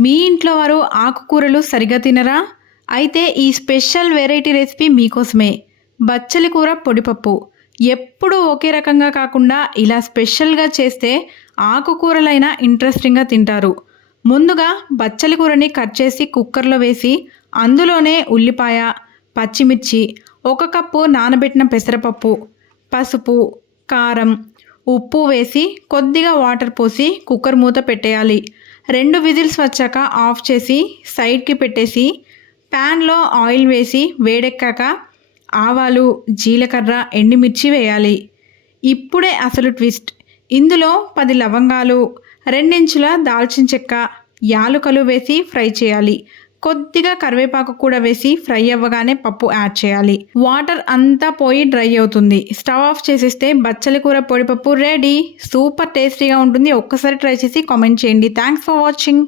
మీ ఇంట్లో వారు ఆకుకూరలు సరిగ్గా తినరా? అయితే ఈ స్పెషల్ వెరైటీ రెసిపీ మీకోసమే. బచ్చలి కూర పొడిపప్పు. ఎప్పుడూ ఒకే రకంగా కాకుండా ఇలా స్పెషల్‌గా చేస్తే ఆకుకూరలైనా ఇంట్రెస్టింగ్‌గా తింటారు. ముందుగా బచ్చలి కూరని కట్ చేసి కుక్కర్‌లో వేసి అందులోనే ఉల్లిపాయ, పచ్చిమిర్చి, ఒక కప్పు నానబెట్టిన పెసరపప్పు, పసుపు, కారం, ఉప్పు వేసి కొద్దిగా వాటర్ పోసి కుక్కర్ మూత పెట్టేయాలి. 2 విజిల్స్ వచ్చాక ఆఫ్ చేసి సైడ్‌కి పెట్టేసి ప్యాన్‌లో ఆయిల్ వేసి వేడెక్కాక ఆవాలు, జీలకర్ర, ఎండుమిర్చి వేయాలి. ఇప్పుడే అసలు ట్విస్ట్. ఇందులో 10 లవంగాలు, 2 ఇంచుల దాల్చిన చెక్క, యాలుకలు వేసి ఫ్రై చేయాలి. కొద్దిగా కరివేపాకు కూడా వేసి ఫ్రై అవ్వగానే పప్పు యాడ్ చేయాలి. వాటర్ అంతా పోయి డ్రై అవుతుంది. స్టవ్ ఆఫ్ చేసేస్తే బచ్చలి కూర పొడిపప్పు రెడీ. సూపర్ టేస్టీగా ఉంటుంది. ఒక్కసారి ట్రై చేసి కామెంట్ చేయండి. Thanks for watching.